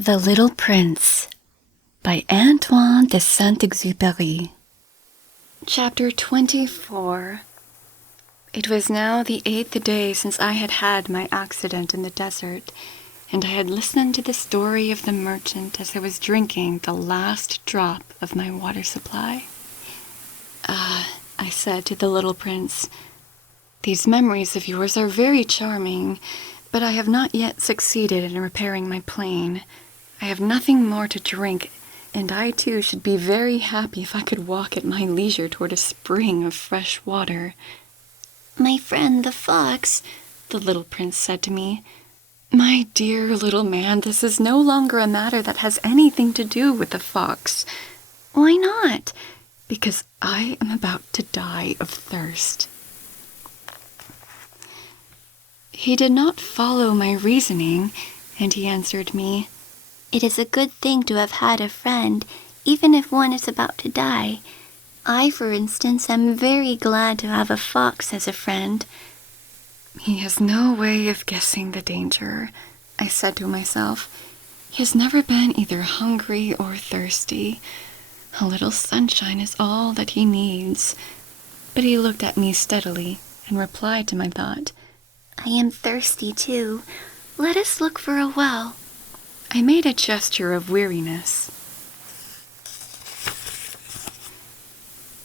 The Little Prince by Antoine de Saint-Exupéry. Chapter 24. It was now the 8th day since I had had my accident in the desert, and I had listened to the story of the merchant as I was drinking the last drop of my water supply. I said to the little prince, "These memories of yours are very charming, but I have not yet succeeded in repairing my plane. I have nothing more to drink, and I too should be very happy if I could walk at my leisure toward a spring of fresh water." "My friend the fox," the little prince said to me, "My dear little man, this is no longer a matter that has anything to do with the fox." "Why not?" "Because I am about to die of thirst." He did not follow my reasoning, and he answered me, "It is a good thing to have had a friend, even if one is about to die. I, for instance, am very glad to have a fox as a friend." "He has no way of guessing the danger," I said to myself. "He has never been either hungry or thirsty. A little sunshine is all that he needs." But he looked at me steadily and replied to my thought, "I am thirsty too. Let us look for a well." I made a gesture of weariness.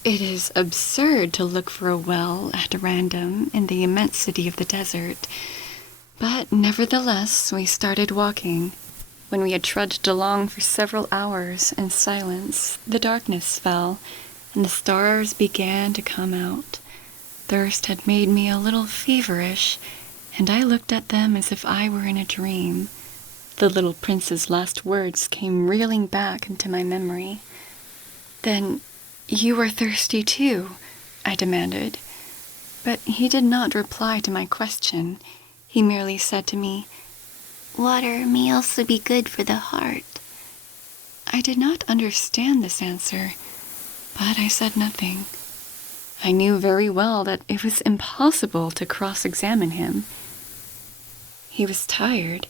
It is absurd to look for a well at random in the immensity of the desert, but nevertheless we started walking. When we had trudged along for several hours in silence, the darkness fell, and the stars began to come out. Thirst had made me a little feverish, and I looked at them as if I were in a dream. The little prince's last words came reeling back into my memory. "Then you are thirsty too?" I demanded. But he did not reply to my question. He merely said to me, "Water may also be good for the heart." I did not understand this answer, but I said nothing. I knew very well that it was impossible to cross-examine him. He was tired.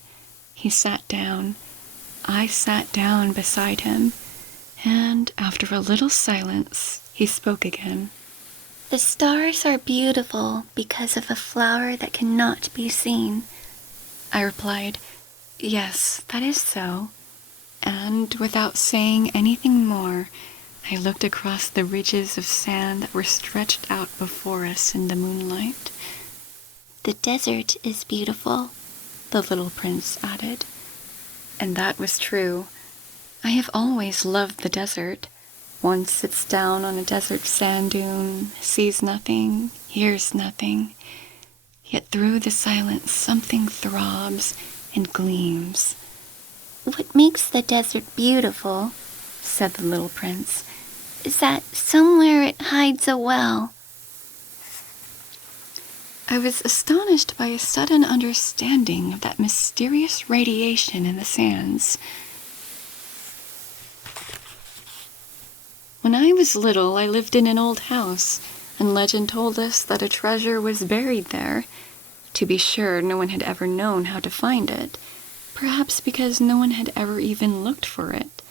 He sat down. I sat down beside him, and after a little silence, he spoke again. "The stars are beautiful because of a flower that cannot be seen." I replied, "Yes, that is so." And without saying anything more, I looked across the ridges of sand that were stretched out before us in the moonlight. "The desert is beautiful," the little prince added. And that was true. I have always loved the desert. One sits down on a desert sand dune, sees nothing, hears nothing. Yet through the silence something throbs and gleams. "What makes the desert beautiful," said the little prince, "is that somewhere it hides a well." I was astonished by a sudden understanding of that mysterious radiation in the sands. When I was little, I lived in an old house, and legend told us that a treasure was buried there. To be sure, no one had ever known how to find it, perhaps because no one had ever even looked for it,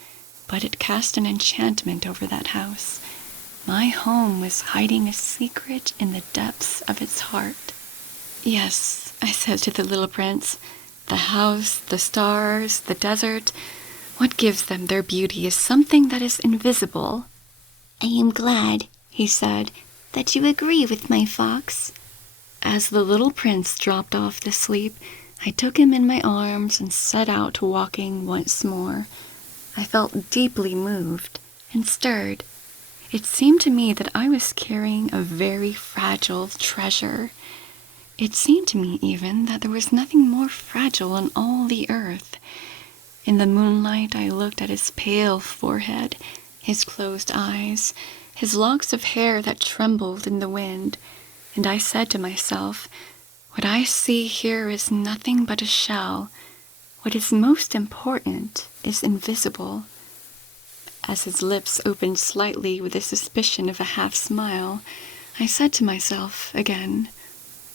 but it cast an enchantment over that house. My home was hiding a secret in the depths of its heart. "Yes," I said to the little prince, "the house, the stars, the desert, what gives them their beauty is something that is invisible." "I am glad," he said, "that you agree with my fox." As the little prince dropped off to sleep, I took him in my arms and set out walking once more. I felt deeply moved and stirred. It seemed to me that I was carrying a very fragile treasure. It seemed to me even that there was nothing more fragile on all the earth. In the moonlight I looked at his pale forehead, his closed eyes, his locks of hair that trembled in the wind, and I said to myself, "What I see here is nothing but a shell. What is most important is invisible." As his lips opened slightly with the suspicion of a half-smile, I said to myself again,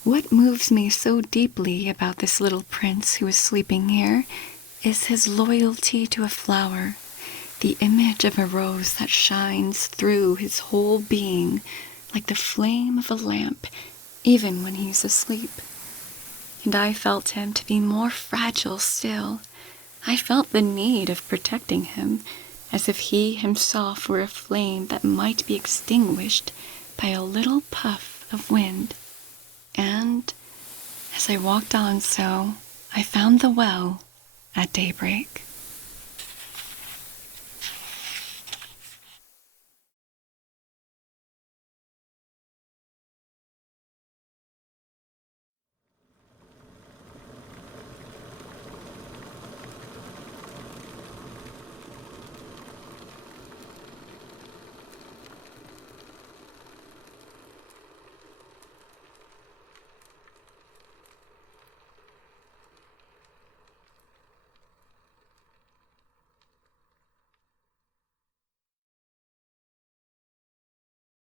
"What moves me so deeply about this little prince who is sleeping here is his loyalty to a flower, the image of a rose that shines through his whole being like the flame of a lamp, even when he's asleep. And I felt him to be more fragile still. I felt the need of protecting him, as if he himself were a flame that might be extinguished by a little puff of wind. And as I walked on so, I found the well at daybreak.